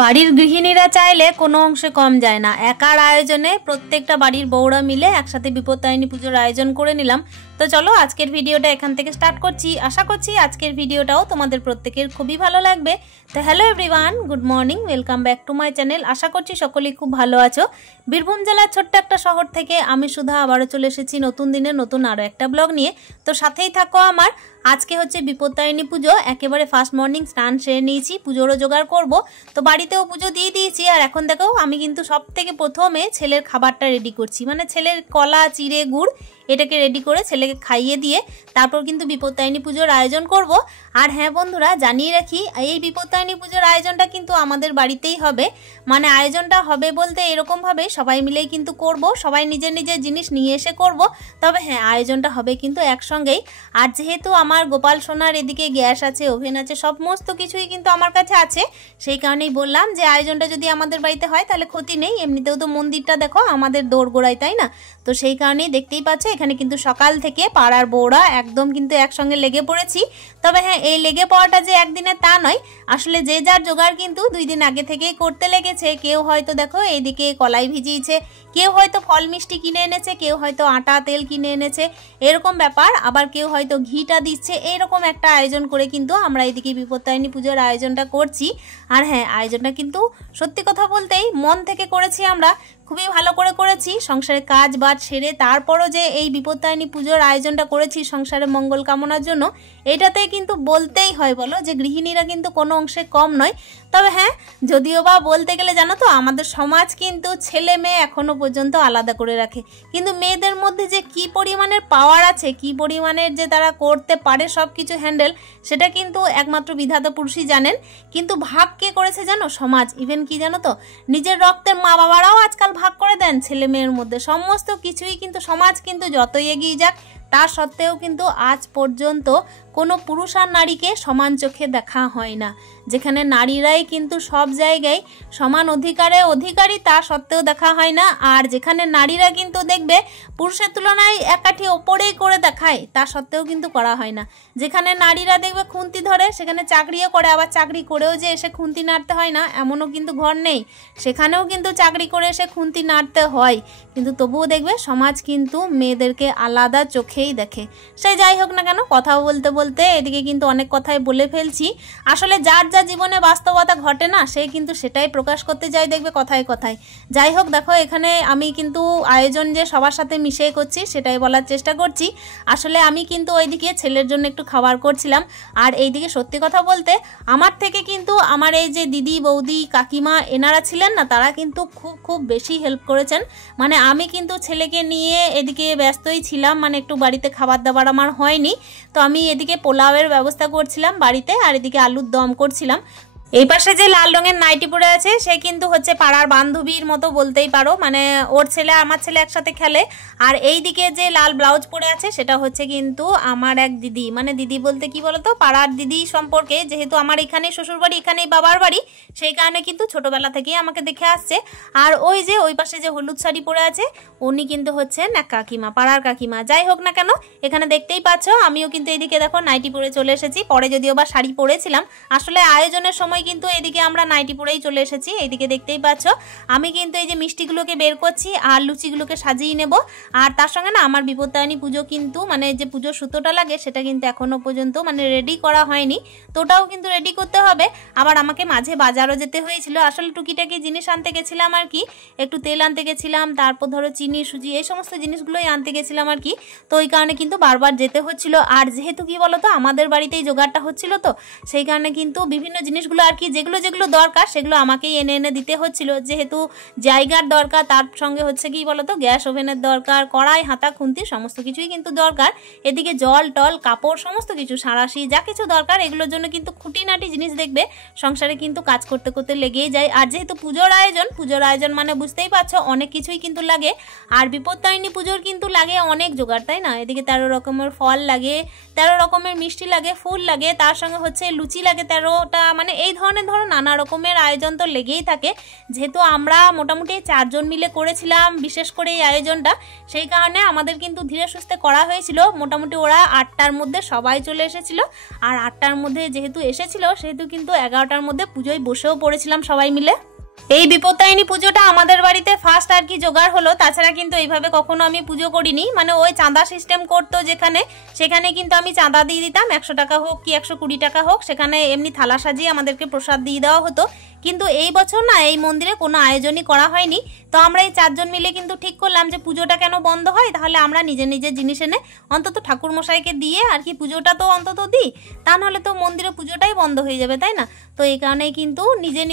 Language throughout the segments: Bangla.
বাড়ির গৃহিণীরা চাইলে কোনো অংশে কম যায় না। একার আয়োজনে প্রত্যেকটা বাড়ির বউরা মিলে একসাথে বিপত্তারিণী পুজোর আয়োজন করে নিলাম। তো চলো আজকের ভিডিওটা এখান থেকে স্টার্ট করছি। আশা করছি আজকের ভিডিওটাও তোমাদের প্রত্যেকের খুবই ভালো লাগবে। তো hello everyone, good morning, welcome back to my channel. আশা করছি সকলেই খুব ভালো আছো। বীরভূম জেলার ছোট্ট একটা শহর থেকে আমি সুধা আবারও চলে এসেছি নতুন দিনে নতুন আরও একটা ব্লগ নিয়ে। তো সাথেই থাকো আমার। আজকে হচ্ছে বিপত্তারিণী পুজো, একেবারে ফার্স্ট মর্নিং স্নান সেরে নিয়েছি, পুজোরও জোগাড় করব। তো বাড়িতেও পুজো দিয়ে দিয়েছি। আর এখন দেখো আমি কিন্তু সব থেকে প্রথমে ছেলের খাবারটা রেডি করছি, মানে ছেলের কলা চিড়ে গুড় এটাকে রেডি করে ছেলেকে খাইয়ে দিয়ে তারপর কিন্তু বিপত্তারিণী পুজোর আয়োজন করব। আর হ্যাঁ বন্ধুরা, জানিয়ে রাখি এই বিপত্তারিণী পুজোর আয়োজনটা কিন্তু আমাদের বাড়িতেই হবে। মানে আয়োজনটা হবে বলতে এরকমভাবে সবাই মিলেই কিন্তু করব, সবাই নিজের নিজের জিনিস নিয়ে এসে করব। তবে হ্যাঁ, আয়োজনটা হবে কিন্তু একসঙ্গেই। আর যেহেতু আমার গোপাল সোনার এদিকে গ্যাস আছে, ওভেন আছে, সমস্ত কিছুই কিন্তু আমার কাছে আছে, সেই কারণেই বললাম যে আয়োজনটা যদি আমাদের বাড়িতে হয় তাহলে ক্ষতি নেই। এমনিতেও তো মন্দিরটা দেখো আমাদের দোরগোড়ায়, তাই না? তো সেই কারণেই দেখতেই পাচ্ছ এখানে কিন্তু সকাল থেকে পাড়ার বউরা একদম কিন্তু একসঙ্গে লেগে পড়েছি। তবে হ্যাঁ, এই লেগে পড়াটা যে একদিনে তা নয়, আসলে যে যার জোগাড় কিন্তু 2 দিন আগে থেকেই করতে লেগেছে। কেউ হয়তো দেখো এইদিকে কলাই ভিজিয়েছে, কেউ হয়তো ফল মিষ্টি কিনে এনেছে, কেউ হয়তো আটা তেল কিনে এনেছে, এরকম ব্যাপার। আবার কেউ হয়তো ঘিটা দিচ্ছে, এইরকম একটা আয়োজন করে কিন্তু আমরা এদিকে বিপত্তারিণী পুজোর আয়োজনটা করছি। আর হ্যাঁ, আয়োজনটা কিন্তু সত্যি কথা বলতেই মন থেকে করেছি আমরা, খুবই ভালো করে করেছি। সংসারে কাজ বাজ সেরে তারপরও যে এই বিপত্তারিণী পুজোর আয়োজনটা করেছি সংসারে মঙ্গল কামনার জন্য, এটাতে কিন্তু বলতেই হয় বলো যে গৃহিণীরা কিন্তু কোনো অংশে কম নয়। তবে হ্যাঁ, যদিও বা বলতে গেলে জানো তো আমাদের সমাজ কিন্তু ছেলে মেয়ে এখনো পর্যন্ত আলাদা করে রাখে, কিন্তু মেয়েদের মধ্যে যে কি পরিমাণের পাওয়ার আছে, কি পরিমাণের যে তারা করতে পারে সব কিছু হ্যান্ডেল, সেটা কিন্তু একমাত্র বিধাতা পুরুষই জানেন। কিন্তু ভাগ কে করেছে জানো? সমাজ। ইভেন কি জানো তো, নিজের রক্তের মা বাবারাও আজকাল ভাগ করে দেন ছেলে মেয়ের মধ্যে। সমস্ত কিছুই কিন্তু সমাজ কিন্তু যতই এগিয়ে যাক তা সত্ত্বেও কিন্তু আজ পর্যন্ত কোনো পুরুষ আর নারীকে সমান চোখে দেখা হয় না। যেখানে নারীরাই কিন্তু সব জায়গায় সমান অধিকারী তা সত্ত্বেও দেখা হয় না। আর যেখানে নারীরা কিন্তু দেখবে পুরুষের তুলনায় এক কাঠি ওপরেই করে দেখায়, তা সত্ত্বেও কিন্তু করা হয় না। যেখানে নারীরা দেখবে খুন্তি ধরে সেখানে চাকরিও করে, আবার চাকরি করেও যে এসে খুন্তি নাড়তে হয় না এমনও কিন্তু ঘর নেই, সেখানেও কিন্তু চাকরি করে এসে খুন্তি নাড়তে হয়। কিন্তু তবুও দেখবে সমাজ কিন্তু মেয়েদেরকে আলাদা চোখেই দেখে। সে যাই হোক না কেন, কথা বলতে বলতে এদিকে কিন্তু অনেক কথাই বলে ফেলছি। আসলে যার যা জীবনে বাস্তবতা ঘটে না, সে কিন্তু সেটাই প্রকাশ করতে যায় দেখবে কথায় কথায়। যাই হোক, দেখো এখানে আমি কিন্তু আয়োজন যে সবার সাথে মিশিয়ে করছি সেটাই বলার চেষ্টা করছি। আসলে আমি কিন্তু ওইদিকে ছেলের জন্য একটু খাবার করছিলাম। আর এইদিকে সত্যি কথা বলতে আমার থেকে কিন্তু আমার এই যে দিদি বৌদি কাকিমা এনারা ছিলেন না, তারা কিন্তু খুব বেশি হেল্প করেছেন। মানে আমি কিন্তু ছেলেকে নিয়ে এদিকে ব্যস্তই ছিলাম, মানে একটু বাড়িতে খাবার দাবার আমার হয়নি। তো আমি এদিকে পোলাওয়ের ব্যবস্থা করছিলাম বাড়িতে, আর এদিকে আলুর দম করছিলাম। এই পাশে যে লাল রঙের নাইটি পরে আছে সে কিন্তু হচ্ছে পাড়ার বান্ধবীর মতো বলতেই পারো, মানে ওর ছেলে আমার ছেলে একসাথে খেলে। আর এই দিকে যে লাল ব্লাউজ পরে আছে সেটা হচ্ছে কিন্তু আমার এক দিদি, মানে দিদি বলতে কি বলতো, পাড়ার দিদি সম্পর্কে। যেহেতু আমার এখানেই শ্বশুর বাড়ি, এখানেই বাবার বাড়ি, সেই কারণে কিন্তু ছোটবেলা থেকেই আমাকে দেখে আসছে। আর ওই যে ওই পাশে যে হলুদ শাড়ি পরে আছে উনি কিন্তু হচ্ছেন এক কাকিমা, পাড়ার কাকিমা। যাই হোক না কেন, এখানে দেখতেই পাচ্ছ আমিও কিন্তু এদিকে দেখো নাইটি পরে চলে এসেছি। পরে যদিও বা শাড়ি পরেছিলাম, আসলে আয়োজনের সময় কিন্তু এদিকে আমরা নাইটি পরেই চলে এসেছি। এইদিকে দেখতেই পাচ্ছ আমি কিন্তু এই যে মিষ্টিগুলোকে বের করছি আর লুচিগুলোকে সাজিয়ে নেব। আর তার সঙ্গে না আমার বিপত্তারিণী পুজো কিন্তু, মানে যে পুজোর সুতোটা লাগে সেটা কিন্তু এখনো পর্যন্ত মানে রেডি করা হয়নি, তো ওটাও কিন্তু রেডি করতে হবে। আবার আমাকে মাঝে বাজারও যেতে হয়েছিল, আসলে টুকিটাকি জিনিস আনতে গেছিলাম আর কি। একটু তেল আনতে গেছিলাম, তারপর ধরো চিনি সুজি এই সমস্ত জিনিসগুলোই আনতে গেছিলাম আর কি। তো ওই কারণে কিন্তু বারবার যেতে হচ্ছিল। আর যেহেতু কি বলতো আমাদের বাড়িতেই জোগাড়টা হচ্ছিল, তো সেই কারণে কিন্তু বিভিন্ন জিনিসগুলো আর কি যেগুলো দরকার সেগুলো আমাকেই এনে এনে দিতে হচ্ছিল। যেহেতু জায়গার দরকার, তার সঙ্গে হচ্ছে কি বলতো গ্যাস ওভেনের দরকার, কড়াই হাতা খুন্তি সমস্ত কিছুই কিন্তু দরকার। এদিকে জল টল কাপড় সমস্ত কিছু সাঁড়াশি যা কিছু দরকার, এগুলোর জন্য কিন্তু খুঁটিনাটি জিনিস দেখবে সংসারে কিন্তু কাজ করতে করতে লেগেই যায়। আর যেহেতু পুজোর আয়োজন মানে বুঝতেই পারছো অনেক কিছুই কিন্তু লাগে। আর বিপত্তারিণী পুজোর কিন্তু লাগে অনেক জোগাড়, তাই না? এদিকে 13 রকমের ফল লাগে, 13 রকমের মিষ্টি লাগে, ফুল লাগে, তার সঙ্গে হচ্ছে লুচি লাগে 13টা, মানে এই ধরনের ধরো নানা রকমের আয়োজন তো লেগেই থাকে। যেহেতু আমরা মোটামুটি 4 জন মিলে করেছিলাম বিশেষ করে এই আয়োজনটা, সেই কারণে আমাদের কিন্তু ধীরে সুস্থে করা হয়েছিল। মোটামুটি ওরা 8টার মধ্যে সবাই চলে এসেছিল। আর 8টার মধ্যে যেহেতু এসেছিল সেহেতু কিন্তু 11টার মধ্যে পুজোয় বসে বসেও পড়েছিলাম সবাই মিলে। এই বিপত্তারিণী পুজোটা আমাদের বাড়িতে ফার্স্ট আর কি জোগাড় হলো, তাছাড়া কিন্তু এইভাবে কখনো আমি পুজো করিনি। মানে ওই চাঁদা সিস্টেম করতো সেখানে কিন্তু আমি চাঁদা দিয়ে দিতাম, 100 টাকা হোক কি 120 টাকা হোক, সেখানে এমনি থালা সাজিয়ে আমাদেরকে প্রসাদ দিয়ে দেওয়া হতো। কিন্তু এই বছর না এই মন্দিরে কোনো আয়োজনই করা হয়নি। তো আমরা এই 4 জন মিলে কিন্তু ঠিক করলাম যে পুজোটা কেন বন্ধ হয়, তাহলে আমরা নিজের নিজের জিনিস এনে অন্তত ঠাকুর মশাইকে দিয়ে আর কি পুজোটা তো অন্তত দিই, তা নাহলে তো মন্দিরে পুজোটাই বন্ধ হয়ে যাবে, তাই না? তো এই কারণেই কিন্তু নিজের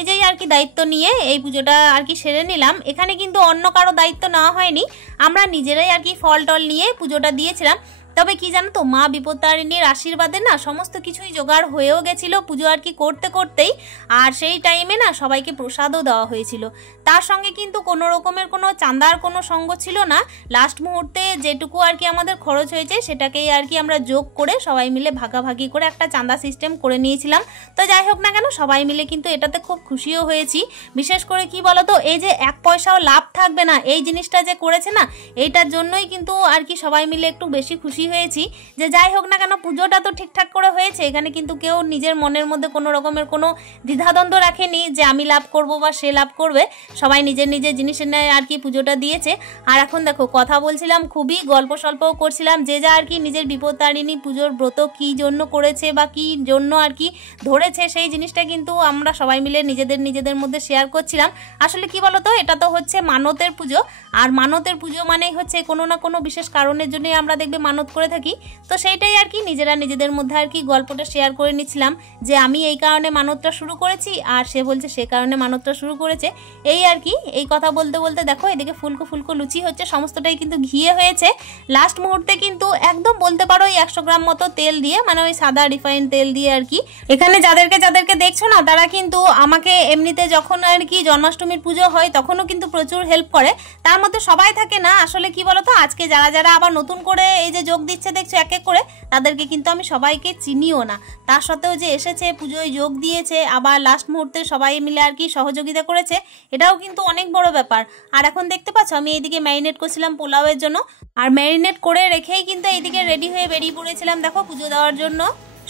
নিজেই আর কি দায়িত্ব নিয়ে এই পুজোটা আর কি সেরে নিলাম। এখানে কিন্তু অন্য কারো দায়িত্ব নেওয়া হয়নি, আমরা নিজেরাই আর কি ফল টল নিয়ে পুজোটা দিয়েছিলাম। তবে কি জানো তো, মা বিপত্তারিণীর আশীর্বাদে না সমস্ত কিছুই জোগাড় হয়েও গেছিল পুজো আর কি করতেই। আর সেই টাইমে না সবাইকে প্রসাদও দেওয়া হয়েছিল। তার সঙ্গে কিন্তু কোনো রকমের কোনো চাঁদার কোনো সঙ্গ ছিল না। লাস্ট মুহূর্তে যেটুকু আর কি আমাদের খরচ হয়েছে সেটাকেই আর কি আমরা যোগ করে সবাই মিলে ভাগাভাগি করে একটা চাঁদা সিস্টেম করে নিয়েছিলাম। তো যাই হোক না কেন, সবাই মিলে কিন্তু এটাতে খুব খুশিও হয়েছি। বিশেষ করে কি বলতো, এই যে 1 পয়সাও লাভ থাকবে না এই জিনিসটা যে করেছে না, এইটার জন্যই কিন্তু আর কি সবাই মিলে একটু বেশি খুশি হয়েছি। যে যাই হোক না কেন, পুজোটা তো ঠিকঠাক করে হয়েছে। এখানে কিন্তু কেউ নিজের মনের মধ্যে কোনো রকমের কোনো দ্বিধাদ্বন্দ্ব রাখেনি যে আমি লাভ করব বা সে লাভ করবে। সবাই নিজের নিজের জিনিস এনে আর কি পুজোটা দিয়েছে। আর এখন দেখো, কথা বলছিলাম, খুবই গল্প সল্পও করছিলাম, যে যা আর কি নিজের বিপত্তারিণী পুজোর ব্রত কি জন্য করেছে বা কি জন্য আর কি ধরেছে, সেই জিনিসটা কিন্তু আমরা সবাই মিলে নিজেদের মধ্যে শেয়ার করছিলাম। আসলে কি বলতো, এটা তো হচ্ছে মানতের পুজো, আর মানতের পুজো মানেই হচ্ছে কোনো না কোনো বিশেষ কারণের জন্যই আমরা দেখবে মানত করে থাকি। তো সেইটাই আর কি নিজেদের মধ্যে আর কি গল্পটা শেয়ার করে নিচ্ছিলাম, যে আমি এই কারণে মানতটা শুরু করেছি আর সে বলছে সে কারণে মানতটা শুরু করেছে। এই আর কি, এই কথা বলতে বলতে দেখো এদিকে ফুলকো লুচি হচ্ছে, সমস্তটাই কিন্তু ঘিয়ে হয়েছে। লাস্ট মুহূর্তে কিন্তু একদম বলতে পারো 100 গ্রাম মতো তেল দিয়ে, মানে ওই সাদা রিফাইন্ড তেল দিয়ে আর কি। এখানে যাদেরকে দেখছো না, তারা কিন্তু আমাকে এমনিতে যখন আর কি জন্মাষ্টমীর পুজো হয় তখনও কিন্তু প্রচুর হেল্প করে। তার মধ্যে সবাই থাকে না, আসলে কি বলতো, আজকে যারা আবার নতুন করে এই যে যোগ দিচ্ছে দেখছো এক এক করে, তাদেরকে কিন্তু আমি সবাইকে চিনিও না। তার সত্ত্বেও যে এসেছে, পুজোয় যোগ দিয়েছে, আবার লাস্ট মুহূর্তে সবাই মিলে আর কি সহযোগিতা করেছে, এটাও কিন্তু অনেক বড় ব্যাপার। আর এখন দেখতে পাচ্ছ আমি এইদিকে ম্যারিনেট করছিলাম পোলাওয়ের জন্য, আর ম্যারিনেট করে রেখেই কিন্তু এইদিকে রেডি হয়ে বেরিয়ে পড়েছিলাম দেখো পুজো দেওয়ার জন্য।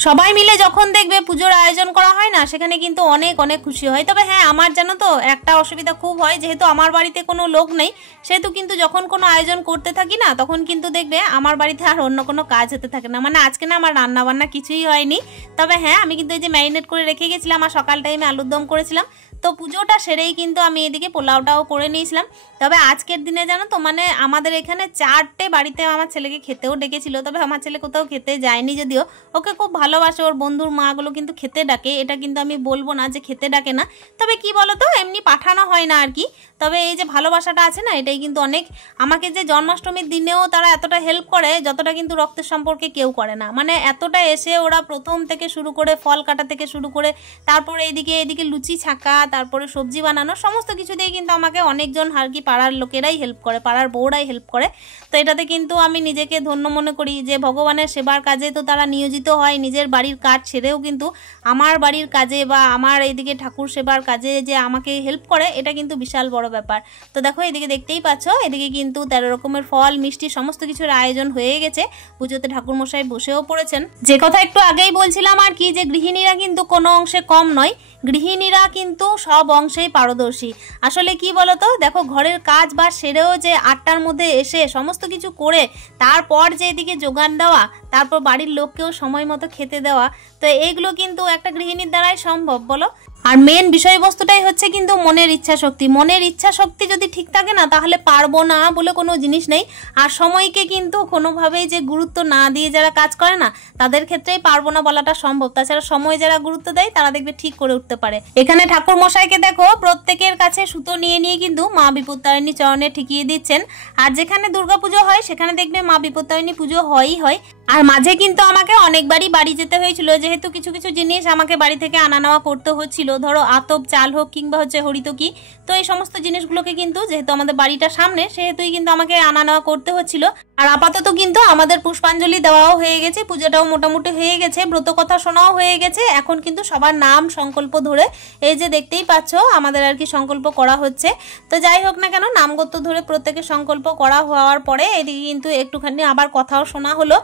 সবাই মিলে যখন দেখবে পুজোর আয়োজন করা হয় না, সেখানে কিন্তু অনেক খুশি হয়। তবে হ্যাঁ, আমার জানো তো একটা অসুবিধা খুব হয়, যেহেতু আমার বাড়িতে কোনো লোক নেই, সেহেতু কিন্তু যখন কোনো আয়োজন করতে থাকি না, তখন কিন্তু দেখবে আমার বাড়িতে আর অন্য কোনো কাজ হতে থাকে না। মানে আজকে না আমার রান্না বান্না কিছুই হয়নি। তবে হ্যাঁ, আমি কিন্তু এই যে ম্যারিনেট করে রেখে গেছিলাম, আর সকাল টাইমে আলুর দম করেছিলাম। তো পুজোটা সেরেই কিন্তু আমি এদিকে পোলাওটাও করে নিয়েছিলাম। তবে আজকের দিনে জানো তো, মানে আমাদের এখানে 4টে বাড়িতে আমার ছেলেকে খেতেও ডেকেছিল। তবে আমার ছেলে কোথাও খেতে যায়নি, যদিও ওকে খুব ভালোবাসে, ওর বন্ধুর মাগুলো কিন্তু খেতে ডাকে। এটা কিন্তু আমি বলবো না যে খেতে ডাকে না, তবে কি বলতো, এমনি পাঠানো হয় না আর কি। তবে এই যে ভালোবাসাটা আছে না, এটাই কিন্তু অনেক। আমাকে যে জন্মাষ্টমীর দিনেও তারা এতটা হেল্প করে, যতটা কিন্তু রক্তের সম্পর্কে কেউ করে না। মানে এতটা এসে ওরা প্রথম থেকে শুরু করে ফল কাটা থেকে শুরু করে, তারপরে এদিকে লুচি ছাকা, তারপরে সবজি বানানো, সমস্ত কিছু দিয়ে কিন্তু আমাকে অনেকজন আর কি পাড়ার লোকেরাই হেল্প করে, পাড়ার বউরাই হেল্প করে। তো এটাতে কিন্তু আমি নিজেকে ধন্য মনে করি যে ভগবানের সেবার কাজে তো তারা নিয়োজিত হয়, নিজের বাড়ির কাজ ছেড়েও কিন্তু আমার বাড়ির কাজে বা আমার এইদিকে ঠাকুর সেবার কাজে যে আমাকে হেল্প করে, এটা কিন্তু বিশাল বড় ব্যাপার। তো দেখো এদিকে দেখতেই পাচ্ছ, এদিকে কিন্তু 13 রকমের ফল মিষ্টি সমস্ত কিছুর আয়োজন হয়ে গেছে। পুজোতে ঠাকুরমশাই বসেও পড়েছেন। যে কথা একটু আগেই বলছিলাম আর কি, যে গৃহিণীরা কিন্তু কোনো অংশে কম নয়, গৃহিণীরা কিন্তু সব অংশেই পারদর্শী। আসলে কি বলতো, দেখো ঘরের কাজ বা সেরেও যে 8টার মধ্যে এসে সমস্ত কিছু করে তারপর যে এদিকে যোগান দেওয়া, তারপর বাড়ির লোককেও সময় মতো খেতে দেওয়া, তো এইগুলো কিন্তু একটা গৃহিণীর দ্বারাই সম্ভব, বলো। আর মেন বিষয়বস্তুটাই হচ্ছে কিন্তু মনের ইচ্ছা শক্তি। মনের ইচ্ছা শক্তি যদি ঠিক থাকে না, তাহলে পারবো না বলে কোনো জিনিস নেই। আর সময়কে কিন্তু কোনোভাবেই যে গুরুত্ব না দিয়ে যারা কাজ করে না, তাদের ক্ষেত্রেই পারবো না বলাটা সম্ভব। তাছাড়া সময় যারা গুরুত্ব দেয়, তারা দেখবে ঠিক করে উঠতে পারে। এখানে ঠাকুর মশাইকে দেখো প্রত্যেকের কাছে সুতো নিয়ে কিন্তু মা বিপত্তারিণী চরণে ঠেকিয়ে দিচ্ছেন। আর যেখানে দুর্গাপুজো হয়, সেখানে দেখবে মা বিপত্তারিণী পুজো হয়ই হয়। আর মাঝে কিন্তু আমাকে অনেকবারই বাড়ি যেতে হয়েছিল, যেহেতু কিছু কিছু জিনিস আমাকে বাড়ি থেকে আনা নেওয়া করতে হচ্ছিল। ধরো আতপ চাল হোক কিংবা হচ্ছে হরিতকি, তো এই সমস্ত জিনিসগুলোকে কিন্তু যেহেতু আমাদের বাড়িটা সামনে, সেহেতুই কিন্তু আমাকে আনা নেওয়া করতে হচ্ছিল। আর আপাতত কিন্তু আমাদের পুষ্পাঞ্জলি দেওয়াও হয়ে গেছে, পুজোটাও মোটামুটি হয়ে গেছে, ব্রত কথা শোনাও হয়ে গেছে। এখন কিন্তু সবার নাম সংকল্প ধরে, এই যে দেখতেই পাচ্ছ আমাদের আর কি সংকল্প করা হচ্ছে। তো যাই হোক না কেন, নামগত ধরে প্রত্যেকের সংকল্প করা হওয়ার পরে এদিকে কিন্তু একটুখানি আবার কথাও শোনা হলো।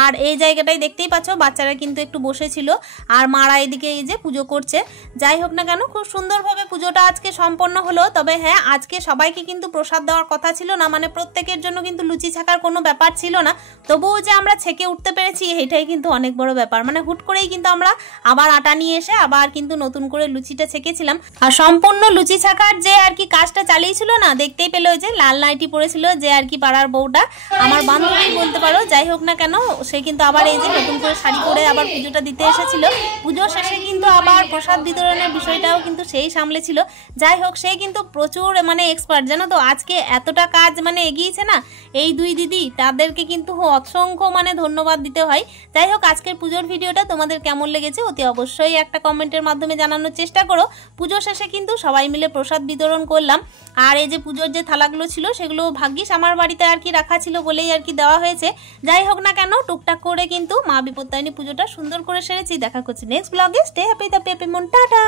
আর এই জায়গাটাই দেখতেই পাচ্ছ বাচ্চারা কিন্তু একটু বসেছিল আর মারা এদিকে এই যে পুজো করছে। যাই হোক না কেন খুব সুন্দরভাবে পুজোটা আজকে সম্পন্ন হলো। তবে হ্যাঁ, আজকে সবাইকে কিন্তু প্রসাদ দেওয়ার কথা ছিল না, মানে প্রত্যেকের জন্য কিন্তু লুচি ছাকার কোনো ব্যাপার ছিল না। তবুও যে আমরা ছেঁকে উঠতে পেরেছি এটাই কিন্তু অনেক বড় ব্যাপার। মানে হুট করেই কিন্তু আমরা আবার আটা নিয়ে এসে আবার কিন্তু নতুন করে লুচিটা ছেঁকেছিলাম। আর সম্পূর্ণ লুচি ছাকার যে আর কি কাজটা চালিয়েছিল না, দেখতেই পেলো যে লাল নাইটি পরেছিল যে আর কি পাড়ার বউটা, আমার বান্ধবী বলতে পারো। যাই হোক না কেন সে কিন্তু আবার এই যে নতুন করে শাড়ি পরে আবার পুজোটা দিতে এসেছিল। পুজো শেষে কিন্তু আবার প্রসাদ বিতরণের বিষয়টাও কিন্তু সেই সামলেছিল। যাই হোক, সে কিন্তু প্রচুর মানে এক্সপার্ট, জানো তো। আজকে এতটা কাজ মানে এগিয়েছে না এই দুই দিদি, তাদেরকে কিন্তু অসংখ্য মানে ধন্যবাদ দিতে হয়। যাই হোক, আজকের পুজোর ভিডিওটা তোমাদের কেমন লেগেছে অতি অবশ্যই একটা কমেন্টের মাধ্যমে জানানোর চেষ্টা করো। পুজো শেষে কিন্তু সবাই মিলে প্রসাদ বিতরণ করলাম। আর এই যে পুজোর যে থালাগুলো ছিল সেগুলো ভাগ্যিস আমার বাড়িতে আর কি রাখা ছিল বলেই আর কি দেওয়া হয়েছে। যাই হোক না কেন টুকটাক করে কিন্তু মা বিপত্তারিণী পুজোটা সুন্দর করে সেরেছি। দেখা করছি নেক্সট ব্লগে। স্টে হ্যাপি, দ্য পেপি মন, টাটা।